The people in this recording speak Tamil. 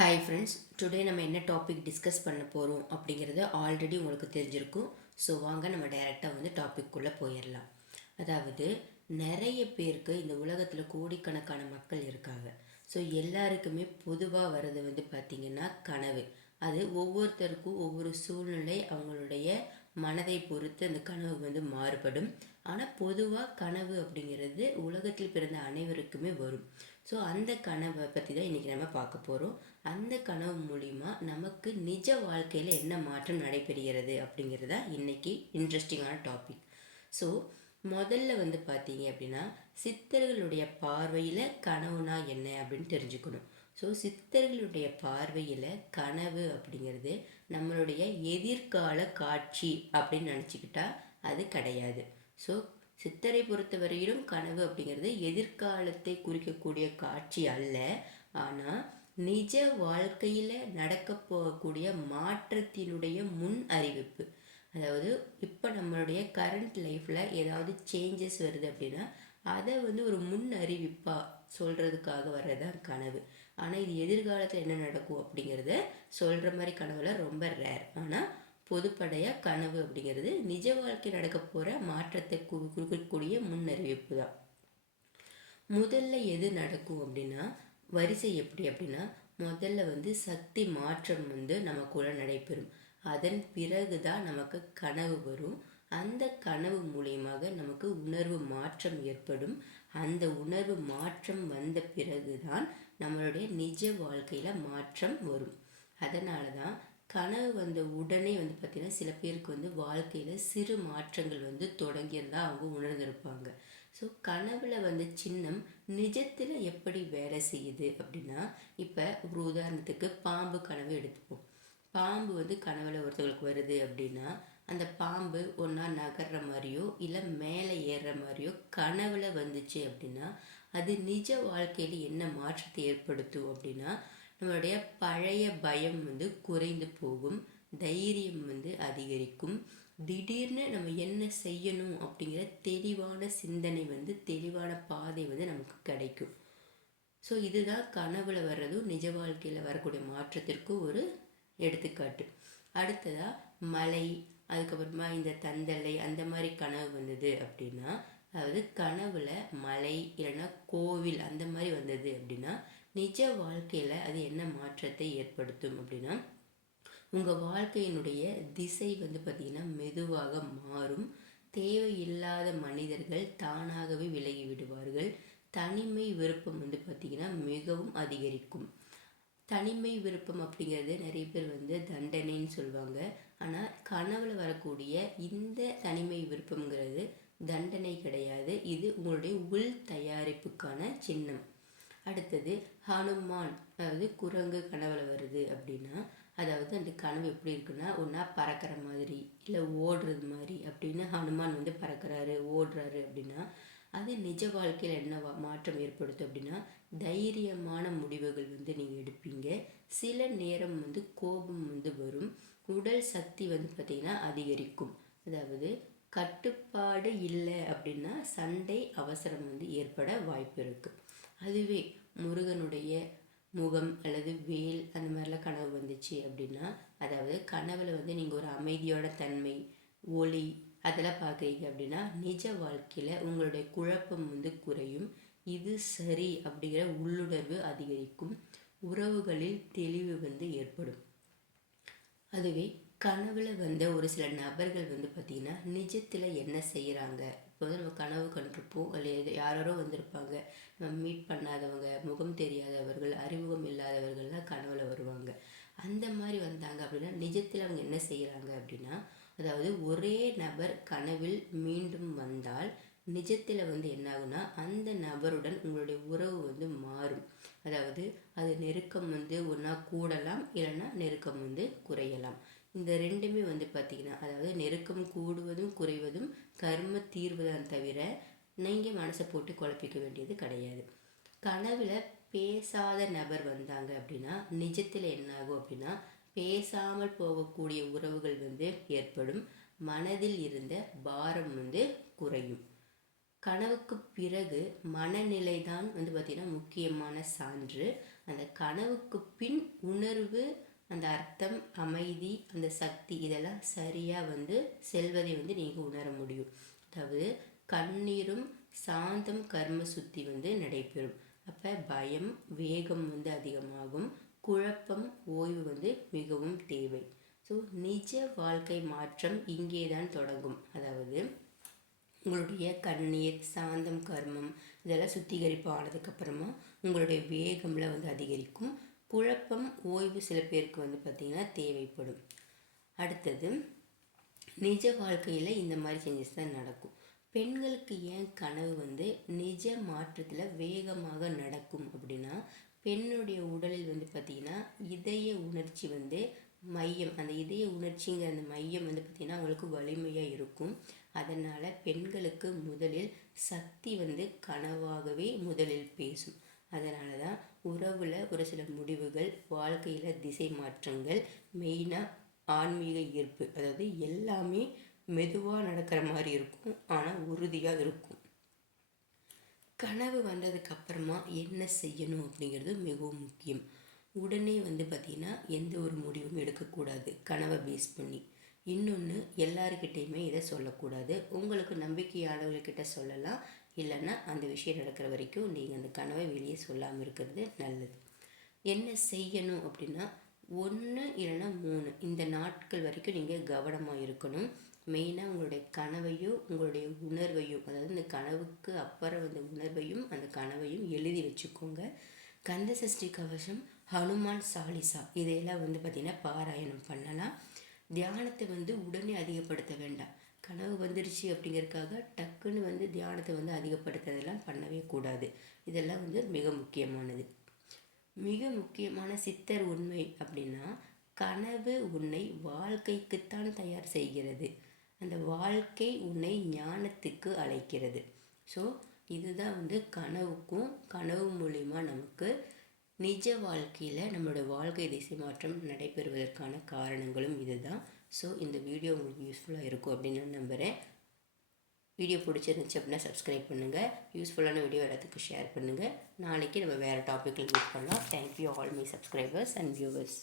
ஹாய் ஃப்ரெண்ட்ஸ் டுடே நம்ம என்ன டாபிக் டிஸ்கஸ் பண்ண போகிறோம் அப்படிங்கிறது ஆல்ரெடி உங்களுக்கு தெரிஞ்சிருக்கும். ஸோ வாங்க நம்ம டைரெக்டாக வந்து டாபிக்குள்ளே போயிடலாம் அதாவது நிறைய பேருக்கு இந்த உலகத்தில் கோடிக்கணக்கான மக்கள் இருக்காங்க. ஸோ எல்லாருக்குமே பொதுவாக வர்றது வந்து பார்த்திங்கன்னா கனவு. அது ஒவ்வொருத்தருக்கும் ஒவ்வொரு சூழ்நிலை அவங்களுடைய மனதை பொறுத்து அந்த கனவு வந்து மாறுபடும். ஆனால் பொதுவாக கனவு அப்படிங்கிறது உலகத்தில் பிறந்த அனைவருக்குமே வரும். ஸோ அந்த கனவை பற்றி தான் இன்றைக்கி நம்ம பார்க்க போகிறோம் அந்த கனவு மூலிமா நமக்கு நிஜ வாழ்க்கையில் என்ன மாற்றம் நடைபெறுகிறது அப்படிங்கிறது தான் இன்றைக்கி இன்ட்ரெஸ்டிங்கான டாபிக் ஸோ முதல்ல வந்து பார்த்தீங்க அப்படின்னா சித்தர்களுடைய பார்வையில் கனவுனா என்ன அப்படின்னு தெரிஞ்சுக்கணும். ஸோ சித்தர்களுடைய பார்வையில் கனவு அப்படிங்கிறது நம்மளுடைய எதிர்கால காட்சி அப்படின்னு நினச்சிக்கிட்டா அது கிடையாது. ஸோ சித்தரை பொறுத்தவரையிலும் கனவு அப்படிங்கிறது எதிர்காலத்தை குறிக்கக்கூடிய காட்சி அல்ல. ஆனால் நிஜ வாழ்க்கையில் நடக்க போகக்கூடிய மாற்றத்தினுடைய முன் அறிவிப்பு. அதாவது இப்போ நம்மளுடைய கரண்ட் லைஃப்பில் ஏதாவது சேஞ்சஸ் வருது அப்படின்னா அதை வந்து ஒரு முன் அறிவிப்பாக சொல்கிறதுக்காக வர்றதுதான் கனவு. ஆனால் இது எதிர்காலத்தில் என்ன நடக்கும் அப்படிங்கிறத சொல்கிற மாதிரி கனவுல ரொம்ப ரேர் ஆனால் பொதுப்படையாக கனவு அப்படிங்கிறது நிஜ வாழ்க்கை நடக்க போகிற மாற்றத்தை குறிக்கக்கூடிய முன்னறிவிப்பு தான். முதல்ல எது நடக்கும் அப்படின்னா வரிசை எப்படி அப்படின்னா முதல்ல வந்து சக்தி மாற்றம் வந்து நமக்குள்ள நடைபெறும் அதன் பிறகு தான் நமக்கு கனவு வரும். அந்த கனவு மூலியமாக நமக்கு உணர்வு மாற்றம் ஏற்படும். அந்த உணர்வு மாற்றம் வந்த பிறகு தான் நம்மளுடைய நிஜ வாழ்க்கையில் மாற்றம் வரும். அதனால தான் கனவு வந்த உடனே வந்து பார்த்திங்கன்னா சில பேருக்கு வந்து வாழ்க்கையில் சிறு மாற்றங்கள் வந்து தொடங்கியிருந்தால் அவங்க உணர்ந்திருப்பாங்க. ஸோ கனவில் வந்த சின்னம் நிஜத்தில் எப்படி வேலை செய்யுது அப்படின்னா இப்போ ஒரு உதாரணத்துக்கு பாம்பு கனவு எடுத்துப்போம். பாம்பு வந்து கனவில் ஒருத்தவங்களுக்கு வருது அப்படின்னா அந்த பாம்பு ஒன்றா நகர்ற மாதிரியோ இல்லை மேலே ஏறுற மாதிரியோ கனவில் வந்துச்சு அப்படின்னா அது நிஜ வாழ்க்கையில் என்ன மாற்றத்தை ஏற்படுத்தும் அப்படின்னா நம்மளுடைய பழைய பயம் வந்து குறைந்து போகும் தைரியம் வந்து அதிகரிக்கும். திடீர்னு நம்ம என்ன செய்யணும் அப்படிங்கிற தெளிவான சிந்தனை வந்து தெளிவான பாதை வந்து நமக்கு கிடைக்கும். ஸோ இதுதான் கனவுல வர்றதும் நிஜ வாழ்க்கையில் வரக்கூடிய மாற்றத்திற்கும் ஒரு எடுத்துக்காட்டு. அடுத்ததாக மலை அதுக்கப்புறமா இந்த தந்தலை அந்த மாதிரி கனவு வந்தது அப்படின்னா அதாவது கனவுல மலை இல்லைன்னா கோவில் அந்த மாதிரி வந்தது அப்படின்னா நிஜ வாழ்க்கையில் அது என்ன மாற்றத்தை ஏற்படுத்தும் அப்படின்னா உங்கள் வாழ்க்கையினுடைய திசை வந்து பார்த்திங்கன்னா மெதுவாக மாறும். தேவையில்லாத மனிதர்கள் தானாகவே விலகி விடுவார்கள். தனிமை விருப்பம் வந்து பார்த்திங்கன்னா மிகவும் அதிகரிக்கும். தனிமை விருப்பம் அப்படிங்கிறது நிறைய பேர் வந்து தண்டனைன்னு சொல்லுவாங்க. ஆனால் கனவுல வரக்கூடிய இந்த தனிமை விருப்பங்கிறது தண்டனை கிடையாது. இது உங்களுடைய உள் தயாரிப்புக்கான சின்னம். அடுத்தது ஹனுமான் அதாவது குரங்கு கனவுல வருது அப்படின்னா அதாவது அந்த கனவு எப்படி இருக்குன்னா ஒன்றா பறக்கிற மாதிரி இல்லை ஓடுறது மாதிரி அப்படின்னு ஹனுமான் வந்து பறக்கிறாரு ஓடுறாரு அப்படின்னா அது நிஜ வாழ்க்கையில் என்ன மாற்றம் ஏற்படுத்தும் அப்படின்னா தைரியமான முடிவுகள் வந்து நீங்கள் எடுப்பீங்க. சில நேரம் வந்து கோபம் வந்து வரும். உடல் சக்தி வந்து பார்த்திங்கன்னா அதிகரிக்கும். அதாவது கட்டுப்பாடு இல்லை அப்படின்னா சண்டை அவசரம் வந்து ஏற்பட வாய்ப்பு இருக்குது அதுவே முருகனுடைய முகம் அல்லது வேல் அந்த மாதிரிலாம் கனவு வந்துச்சு அப்படின்னா அதாவது கனவில் வந்து நீங்கள் ஒரு அமைதியோட தன்மை ஒளி அதெல்லாம் பார்க்குறீங்க அப்படின்னா நிஜ வாழ்க்கையில் உங்களுடைய குழப்பம் வந்து குறையும். இது சரி அப்படிங்கிற உள்ளுணர்வு அதிகரிக்கும். உறவுகளில் தெளிவு வந்து ஏற்படும். அதுவே கனவுல வந்த ஒரு சில நபர்கள் வந்து பார்த்திங்கன்னா நிஜத்தில் என்ன செய்கிறாங்க இப்போ வந்து நம்ம கனவு கண்டிருப்போம் அல்லது யாரோ வந்திருப்பாங்க. நம்ம மீட் பண்ணாதவங்க முகம் தெரியாதவர்கள் அறிமுகம் இல்லாதவர்கள்லாம் கனவுல வருவாங்க. அந்த மாதிரி வந்தாங்க அப்படின்னா நிஜத்தில் அவங்க என்ன செய்கிறாங்க அப்படின்னா அதாவது ஒரே நபர் கனவில் மீண்டும் வந்தால் நிஜத்தில் வந்து என்னாகும்னா அந்த நபருடன் உங்களுடைய உறவு வந்து மாறும். அதாவது அது நெருக்கம் வந்து ஒன்றா கூடலாம் இல்லைன்னா நெருக்கம் வந்து குறையலாம். இந்த ரெண்டுமே வந்து பார்த்திங்கன்னா அதாவது நெருக்கம் கூடுவதும் குறைவதும் கர்ம தீர்வுதான் தவிர நீங்கள் மனசை போட்டு குழப்பிக்க வேண்டியது கிடையாது. கனவில் பேசாத நபர் வந்தாங்க அப்படின்னா நிஜத்தில் என்னாகும் அப்படின்னா பேசாமல் போகக்கூடிய உறவுகள் வந்து ஏற்படும். மனதில் இருந்த பாரம் வந்து குறையும். கனவுக்கு பிறகு மனநிலை தான் வந்து பார்த்திங்கன்னா முக்கியமான சான்று. அந்த கனவுக்கு பின் உணர்வு அந்த அர்த்தம் அமைதி அந்த சக்தி இதெல்லாம் சரியாக வந்து செல்வதை வந்து நீங்கள் உணர முடியும். அதாவது கண்ணீரும் சாந்தம் கர்ம சுத்தி வந்து நடைபெறும். அப்போ பயம் வேகம் வந்து அதிகமாகும். குழப்பம் ஓய்வு வந்து மிகவும் தேவை. ஸோ நிஜ வாழ்க்கை மாற்றம் இங்கே தான் தொடங்கும். அதாவது உங்களுடைய கண்ணீர் சாந்தம் கர்மம் இதெல்லாம் சுத்திகரிப்பு ஆனதுக்கப்புறமா உங்களுடைய வேகமில் வந்து அதிகரிக்கும். குழப்பம் ஓய்வு சில பேருக்கு வந்து பார்த்திங்கன்னா தேவைப்படும். அடுத்தது நிஜ வாழ்க்கையில் இந்த மாதிரி சேஞ்சஸ் தான் நடக்கும். பெண்களுக்கு ஏன் கனவு வந்து நிஜ மாற்றத்தில் வேகமாக நடக்கும் அப்படின்னா பெண்ணுடைய உடலில் வந்து பார்த்திங்கன்னா இதய உணர்ச்சி வந்து மையம் அந்த இதய உணர்ச்சிங்கிற அந்த மையம் வந்து பார்த்திங்கன்னா அவங்களுக்கு வலிமையாக இருக்கும். அதனால் பெண்களுக்கு முதலில் சக்தி வந்து கனவாகவே முதலில் பேசும். அதனால தான் உறவில் ஒரு சில முடிவுகள் வாழ்க்கையில் திசை மாற்றங்கள் மெயினாக ஆன்மீக ஈர்ப்பு. அதாவது எல்லாமே மெதுவாக நடக்கிற மாதிரி இருக்கும் ஆனால் உறுதியாக இருக்கும். கனவு வந்ததுக்கு அப்புறமா என்ன செய்யணும் அப்படிங்கிறது மிகவும் முக்கியம். உடனே வந்து பார்த்திங்கன்னா எந்த ஒரு முடிவும் எடுக்கக்கூடாது. கனவை பேஸ் பண்ணி. இன்னொன்று எல்லாருக்கிட்டேயுமே இதை சொல்லக்கூடாது. உங்களுக்கு நம்பிக்கையானவர்கிட்ட சொல்லலாம். இல்லைன்னா அந்த விஷயம் நடக்கிற வரைக்கும் நீங்கள் அந்த கனவை வெளியே சொல்லாமல் இருக்கிறது நல்லது. என்ன செய்யணும் அப்படின்னா ஒன்று இல்லைன்னா மூணு. இந்த நாட்கள் வரைக்கும் நீங்கள் கவனமாக இருக்கணும். மெயினாக உங்களுடைய கனவையும் உங்களுடைய உணர்வையும் அதாவது இந்த கனவுக்கு அப்புறம் அந்த உணர்வையும் அந்த கனவையும் எழுதி வச்சுக்கோங்க. கந்த சஷ்டி கவசம் ஹனுமான் சாலிசா இதையெல்லாம் வந்து பார்த்திங்கன்னா பாராயணம் பண்ணலாம். தியானத்தை வந்து உடனே அதிகப்படுத்த வேண்டாம். கனவு வந்துருச்சு அப்படிங்கிறதுக்காக டக்குன்னு வந்து தியானத்தை வந்து அதிகப்படுத்துறதெல்லாம் பண்ணவே கூடாது. இதெல்லாம் வந்து மிக முக்கியமானது. மிக முக்கியமான சித்தர் உண்மை அப்படின்னா கனவு உன்னை வாழ்க்கைக்குத்தான் தயார் செய்கிறது. அந்த வாழ்க்கை உன்னை ஞானத்துக்கு அழைக்கிறது. ஸோ இதுதான் வந்து கனவுக்கும் கனவு மூலிமா நமக்கு நிஜ வாழ்க்கையில் நம்மளோட வாழ்க்கை திசை மாற்றம் நடைபெறுவதற்கான காரணங்களும் இதுதான். ஸோ இந்த வீடியோ உங்களுக்கு யூஸ்ஃபுல்லாக இருக்கும் அப்படின்னு நான் நம்புகிறேன் வீடியோ பிடிச்சிருந்துச்சு அப்படின்னா சப்ஸ்கிரைப் பண்ணுங்கள் யூஸ்ஃபுல்லான வீடியோ எல்லாத்துக்கும் ஷேர் பண்ணுங்கள் நாளைக்கு நம்ம வேறு டாப்பிக்கில் மீட் பண்ணலாம். Thank you all my subscribers and viewers